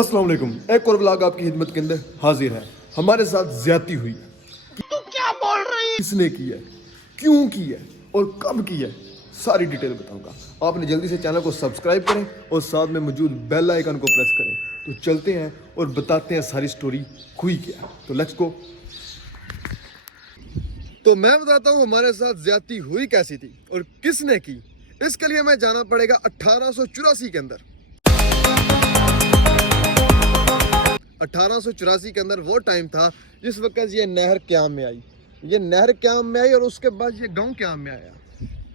अस्सलाम वालेकुम। एक और व्लॉग आपकी खिदमत के अंदर हाजिर है। हमारे साथ ज्यादती हुई है। तू क्या बोल रही है? किसने की है, क्यों की है और कब की है, सारी डिटेल बताऊंगा। आपने जल्दी से चैनल को सब्सक्राइब करें और साथ में मौजूद बेल आइकन को प्रेस करें। तो चलते हैं और बताते हैं सारी स्टोरी हुई क्या। तो लेट्स गो। तो मैं बताता हूँ हमारे साथ ज्यादती हुई कैसी थी और किसने की। इसके लिए मैं जाना पड़ेगा 1884 के अंदर। 1884 के अंदर वो टाइम था जिस वक्त ये नहर क्याम में आई। ये नहर क्याम में आई और उसके बाद ये गांव क्याम में आया।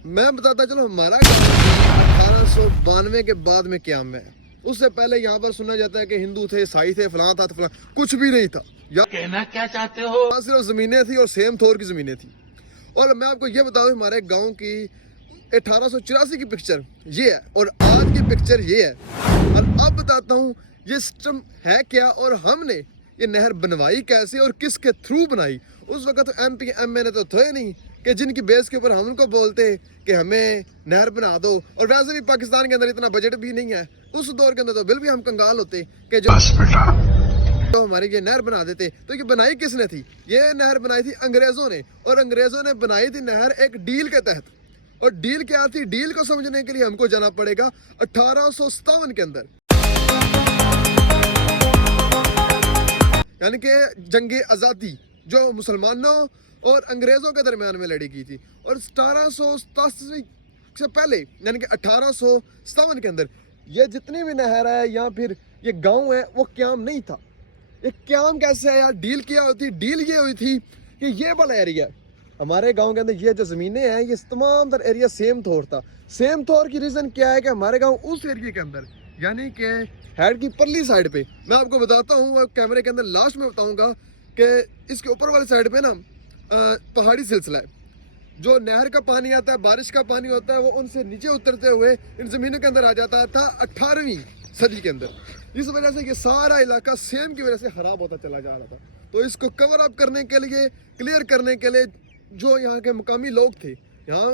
मैं बताता चलो हमारा गांव 1892 के बाद में क्याम में आया। उससे पहले यहाँ पर सुना जाता है कि हिंदू थे, ईसाई थे, फलां था तो फलां, कुछ भी नहीं था। कहना क्या चाहते हो? सिर्फ जमीनें थी और सेम थोर की जमीनें थी। और मैं आपको ये बताऊं हमारे गांव की 1884 की पिक्चर ये है और आज की पिक्चर ये है। और अब बताता हूँ ये सिस्टम है क्या और हमने ये नहर बनवाई कैसे और किसके थ्रू बनाई। उस वक्त तो एमपी एमएलए तो थे नहीं कि जिनकी बेस के ऊपर हम उनको बोलते कि हमें नहर बना दो। और वैसे भी पाकिस्तान के अंदर इतना बजट भी नहीं है। उस दौर के अंदर तो बिल भी हम कंगाल होते कि जो तो हमारी ये नहर बना देते। तो ये बनाई किसने थी? ये नहर बनाई थी अंग्रेजों ने। और अंग्रेजों ने बनाई थी नहर एक डील के तहत। और डील क्या थी? डील को समझने के लिए हमको जाना पड़ेगा 1857 के अंदर, यानी कि जंगे आजादी जो मुसलमानों और अंग्रेजों के दरमियान में लड़ी गई थी। और 1787 से पहले यानी कि 1857 के अंदर ये जितनी भी नहर है या फिर ये गांव है वो क्याम नहीं था। ये क्याम कैसे है यार? डील क्या होती? डील ये हुई थी कि ये वाला एरिया हमारे गांव के अंदर ये जो जमीनें हैं ये तमाम तर एरिया सेम थोर था। सेम थोर की रीजन क्या है कि हमारे गांव उस एरिया के अंदर यानी कि हेड की परली साइड पे, मैं आपको बताता हूँ कैमरे के अंदर लास्ट में बताऊंगा कि इसके ऊपर वाली साइड पे ना पहाड़ी सिलसिला है। जो नहर का पानी आता है, बारिश का पानी होता है, वो उनसे नीचे उतरते हुए इन जमीनों के अंदर आ जाता था 18वीं सदी के अंदर। इस वजह से ये सारा इलाका सेम की वजह से खराब होता चला जा रहा था। तो इसको कवर अप करने के लिए, क्लियर करने के लिए जो यहाँ के मुकामी लोग थे, यहाँ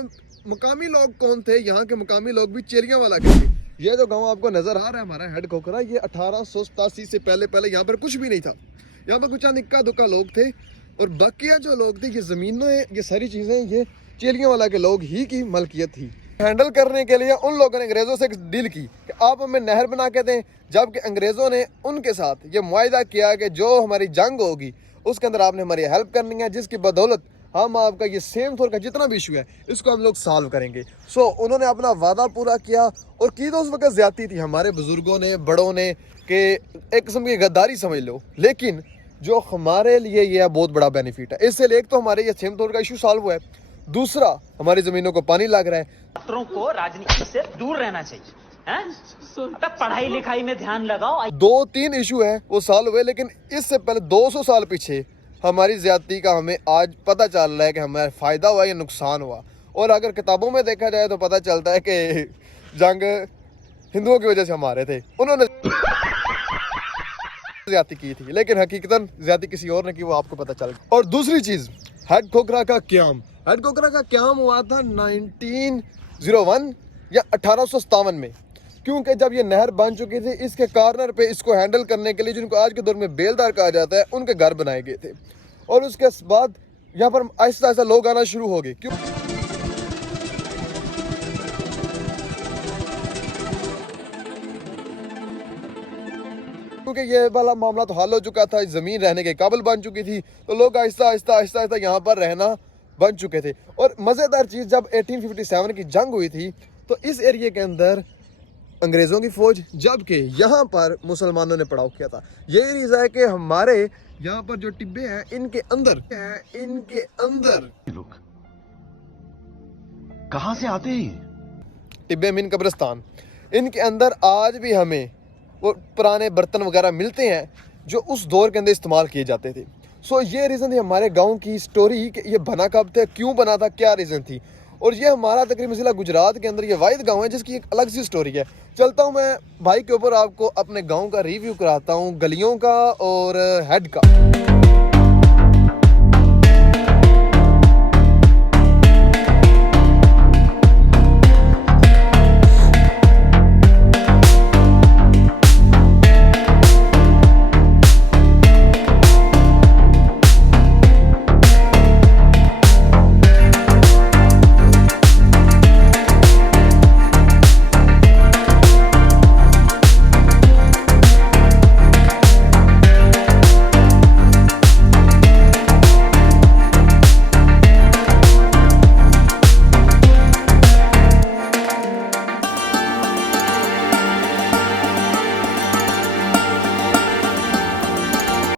मुकामी लोग कौन थे? यहाँ के मुकामी लोग भी चेलियाँ वाला के थे। ये जो गांव आपको नजर आ रहा है हमारा हेड खोखरा, ये 1887 से पहले यहाँ पर कुछ भी नहीं था। यहाँ पर कुछ इक्का दुक्का लोग थे और बाकिया जो लोग थे ये जमीनों, ये सारी चीजें ये चेलियाँ वाला के लोग ही की मलकियत थी। हैंडल करने के लिए उन लोगों ने अंग्रेजों से एक डील की कि आप हमें नहर बना के दें, जबकि अंग्रेजों ने उनके साथ ये मुआहिदा किया कि जो हमारी जंग होगी उसके अंदर आपने हमारी हेल्प करनी है, जिसकी बदौलत हम आपका ये सेम थोर का जितना भी इशू है इसको हम लोग सॉल्व करेंगे। सो उन्होंने अपना वादा पूरा किया और की तो उस वक्त ज्यादती थी हमारे बुजुर्गों ने, बड़ों ने, कि एक किस्म की गद्दारी समझ लो। लेकिन जो हमारे लिए ये बहुत बड़ा बेनिफिट है इससे। एक तो हमारे ये सेम थोर का इशू सॉल्व हुआ है, दूसरा हमारी जमीनों को पानी लग रहा है। छात्रों को राजनीति से दूर रहना चाहिए, हैं? पढ़ाई लिखाई में ध्यान लगाओ। 2-3 इशू है वो सॉल्व हुए, लेकिन इससे पहले 200 साल पीछे हमारी ज्यादती का हमें आज पता चल रहा है कि हमें फायदा हुआ या नुकसान हुआ। और अगर किताबों में देखा जाए तो पता चलता है कि जंग हिंदुओं की वजह से हमारे थे, उन्होंने ज्यादती की थी, लेकिन हकीकतन ज्यादती किसी और ने की, वो आपको पता चल गया। और दूसरी चीज, हेड खोखरा का क्याम। हेड खोखरा का क्याम हुआ था 1901 या 1857 में, क्योंकि जब ये नहर बन चुकी थी इसके कॉर्नर पे इसको हैंडल करने के लिए जिनको आज के दौर में बेलदार कहा जाता है उनके घर बनाए गए थे। और उसके बाद यहाँ पर आहिस्ता आहिस्ता लोग आना शुरू हो गए, क्योंकि ये वाला मामला तो हल हो चुका था, जमीन रहने के काबिल बन चुकी थी, तो लोग आहिस्ता आहिस्ता यहाँ पर रहना बन चुके थे। और मजेदार चीज, जब 1857 की जंग हुई थी तो इस एरिया के अंदर अंग्रेजों की फौज, जबकि यहाँ पर मुसलमानों ने पड़ाव किया था। यही रीजन है कि हमारे यहाँ पर जो टिब्बे हैं इनके अंदर लोग कहां से आते हैं? टिब्बे मीन कब्रिस्तान, इनके अंदर आज भी हमें वो पुराने बर्तन वगैरह मिलते हैं जो उस दौर के अंदर इस्तेमाल किए जाते थे। सो ये रीज़न थी हमारे गांव की स्टोरी कि ये बना कब था, क्यों बना था, क्या रीज़न थी। और ये हमारा तकरीबन ज़िला गुजरात के अंदर ये वाहिद गांव है जिसकी एक अलग सी स्टोरी है। चलता हूँ मैं भाई के ऊपर, आपको अपने गांव का रिव्यू कराता हूँ, गलियों का और हेड का।